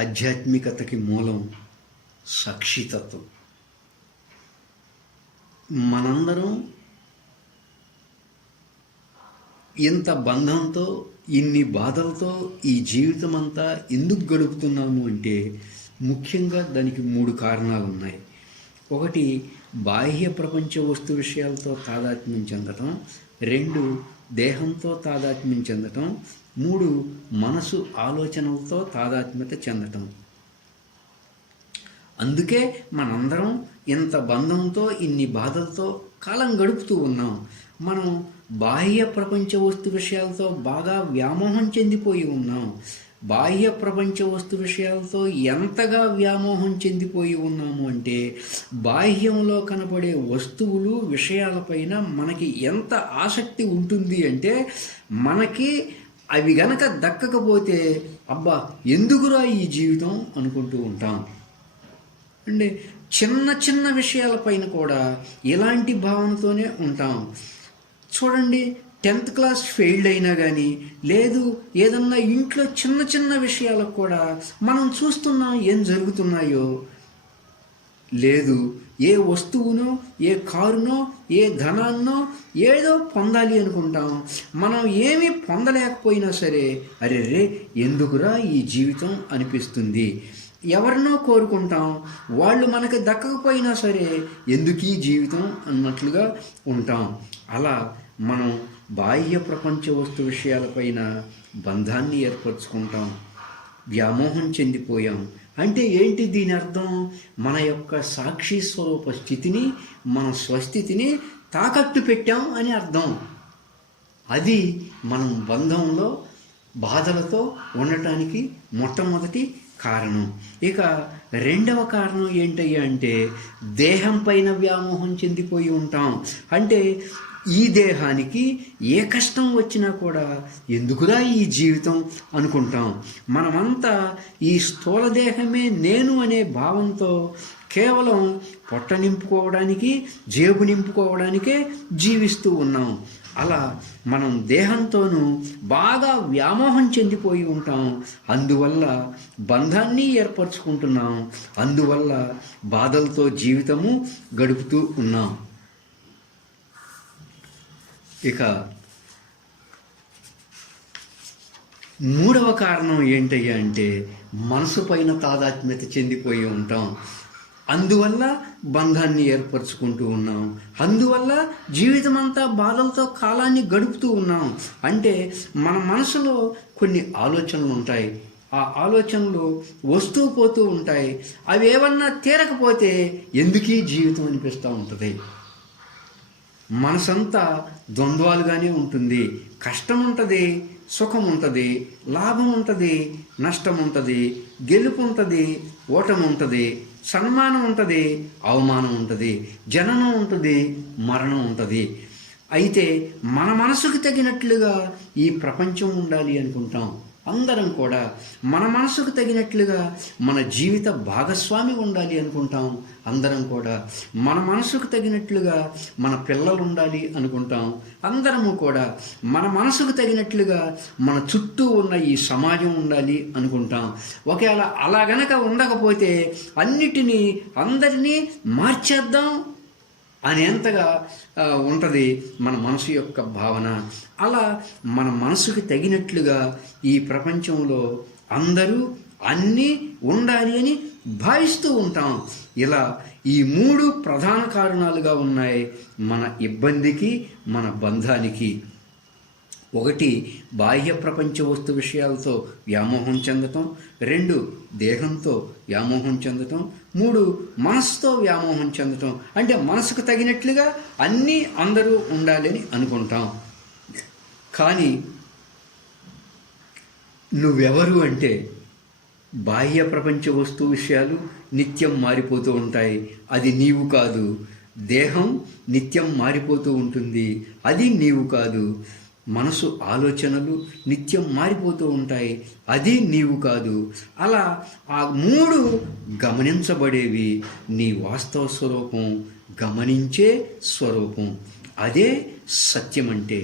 ఆధ్యాత్మికతకి మూలం సాక్షితత్వం. మనందరం ఇంత బంధంతో, ఇన్ని బాధలతో ఈ జీవితం అంతా ఎందుకు గడుపుతున్నాము అంటే ముఖ్యంగా దానికి 3 కారణాలు ఉన్నాయి. ఒకటి, బాహ్య ప్రపంచ వస్తు విషయాలతో తాదాత్మ్యం చెందటం. 2, దేహంతో తాదాత్మ్యం చెందటం. 3, మనసు ఆలోచనలతో తాదాత్మ్యత చెందటం. అందుకే మనందరం ఇంత బంధంతో, ఇన్ని బాధలతో కాలం గడుపుతూ ఉన్నాం. మనం బాహ్య ప్రపంచ వస్తు విషయాలతో బాగా వ్యామోహం చెందిపోయి ఉన్నాం. బాహ్య ప్రపంచ వస్తు విషయాలతో ఎంతగా వ్యామోహం చెందిపోయి ఉన్నాము అంటే బాహ్యంలో కనపడే వస్తువులు, విషయాలపైన మనకి ఎంత ఆసక్తి ఉంటుంది అంటే మనకి అవి గనక దక్కకపోతే అబ్బా ఎందుకురా ఈ జీవితం అనుకుంటూ ఉంటాం. అంటే చిన్న చిన్న విషయాలపైన కూడా ఇలాంటి భావనతోనే ఉంటాం. చూడండి, 10th క్లాస్ ఫెయిల్డ్ అయినా కానీ, లేదు ఏదన్నా ఇంట్లో చిన్న చిన్న విషయాలకు కూడా మనం చూస్తున్నాం ఏం జరుగుతున్నాయో. లేదు, ఏ వస్తువునో, ఏ కారునో, ఏ ధనాన్నో ఏదో పొందాలి అనుకుంటాం. మనం ఏమీ పొందలేకపోయినా సరే అరే రే ఎందుకురా ఈ జీవితం అనిపిస్తుంది. ఎవరినో కోరుకుంటాం, వాళ్ళు మనకు దక్కకపోయినా సరే ఎందుకీ జీవితం అన్నట్లుగా ఉంటాం. అలా మనం బాహ్య ప్రపంచ వస్తు విషయాలపైన బంధాన్ని ఏర్పరచుకుంటాం, వ్యామోహం చెందిపోయాం. అంటే ఏంటి దీని అర్థం? మన యొక్క సాక్షి స్వరూప స్థితిని, మన స్వస్థితిని తాకట్టు పెట్టాం అని అర్థం. అది మనం బంధంలో బాధలతో ఉండటానికి మొట్టమొదటి కారణం. ఇక 2వ కారణం ఏంటయ్యా అంటే దేహం పైన వ్యామోహం చెందిపోయి ఉంటాం. అంటే ఈ దేహానికి ఏ కష్టం వచ్చినా కూడా ఎందుకురా ఈ జీవితం అనుకుంటాం. మనమంతా ఈ స్థూల దేహమే నేను అనే భావంతో కేవలం పొట్ట నింపుకోవడానికి, జేబు నింపుకోవడానికే జీవిస్తూ ఉన్నాం. అలా మనం దేహంతోనూ బాగా వ్యామోహం చెందిపోయి ఉంటాం. అందువల్ల బంధాన్ని ఏర్పరచుకుంటున్నాం. అందువల్ల బాధలతో జీవితము గడుపుతూ ఉన్నాం. ఇక 3వ కారణం ఏంటయ్యా అంటే మనసు పైన తాదాత్మ్యత చెందిపోయి ఉంటాం. అందువల్ల బంధాన్ని ఏర్పరచుకుంటూ ఉన్నాం. అందువల్ల జీవితం అంతా బాధలతో కాలాన్ని గడుపుతూ ఉన్నాం. అంటే మన మనసులో కొన్ని ఆలోచనలు ఉంటాయి. ఆ ఆలోచనలు వస్తూ పోతూ ఉంటాయి. అవి ఏమన్నా తీరకపోతే ఎందుకీ జీవితం అనిపిస్తూ ఉంటుంది. మనసంతా ద్వంద్వాలుగానే ఉంటుంది. కష్టం ఉంటుంది, సుఖం ఉంటుంది, లాభం ఉంటుంది, నష్టం ఉంటుంది, గెలుపు ఉంటుంది, ఓటమి ఉంటుంది, సన్మానం ఉంటుంది, అవమానం ఉంటుంది, జననం ఉంటుంది, మరణం ఉంటుంది. అయితే మన మనసుకు తగినట్లుగా ఈ ప్రపంచం ఉండాలి అనుకుంటాం. అందరం కూడా మన మనసుకు తగినట్లుగా మన జీవిత భాగస్వామి ఉండాలి అనుకుంటాం. అందరం కూడా మన మనసుకు తగినట్లుగా మన పిల్లలు ఉండాలి అనుకుంటాం. అందరము కూడా మన మనసుకు తగినట్లుగా మన చుట్టూ ఉన్న ఈ సమాజం ఉండాలి అనుకుంటాం. ఒకవేళ అలా గనక ఉండకపోతే అన్నిటినీ, అందరినీ మార్చేద్దాం అనేంతగా ఉంటుంది మన మనసు యొక్క భావన. అలా మన మనసుకు తగినట్లుగా ఈ ప్రపంచంలో అందరూ అన్నీ ఉండాలి అని భావిస్తూ ఉంటాం. ఇలా ఈ 3 ప్రధాన కారణాలుగా ఉన్నాయి మన ఇబ్బందికి, మన బంధానికి. 1, బాహ్య ప్రపంచ వస్తు విషయాలతో వ్యామోహం చెందటం. 2, దేహంతో వ్యామోహం చెందటం. 3, మనసుతో వ్యామోహం చెందటం. అంటే మనసుకు తగినట్లుగా అన్నీ అందరూ ఉండాలని అనుకుంటాం. కానీ నువ్వెవరు అంటే బాహ్య ప్రపంచ వస్తు విషయాలు నిత్యం మారిపోతూ ఉంటాయి, అది నీవు కాదు. దేహం నిత్యం మారిపోతూ ఉంటుంది, అది నీవు కాదు. మనసు ఆలోచనలు నిత్యం మారిపోతూ ఉంటాయి, అది నీవు కాదు. అలా ఆ 3 గమనించబడేవి నీ వాస్తవ స్వరూపం, గమనించే స్వరూపం. అదే సత్యం అంటే,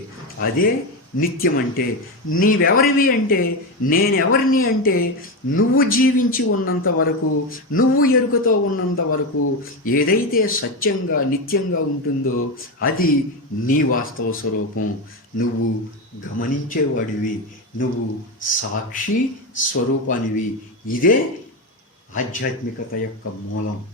అదే నిత్యం అంటే. నీవెవరివి అంటే, నేనెవరిని అంటే, నువ్వు జీవించి ఉన్నంత వరకు, నువ్వు ఎరుకతో ఉన్నంత వరకు ఏదైతే సత్యంగా నిత్యంగా ఉంటుందో అది నీ వాస్తవ స్వరూపం. నువ్వు గమనించేవాడివి, నువ్వు సాక్షి స్వరూపానివి. ఇదే ఆధ్యాత్మికత యొక్క మూలం.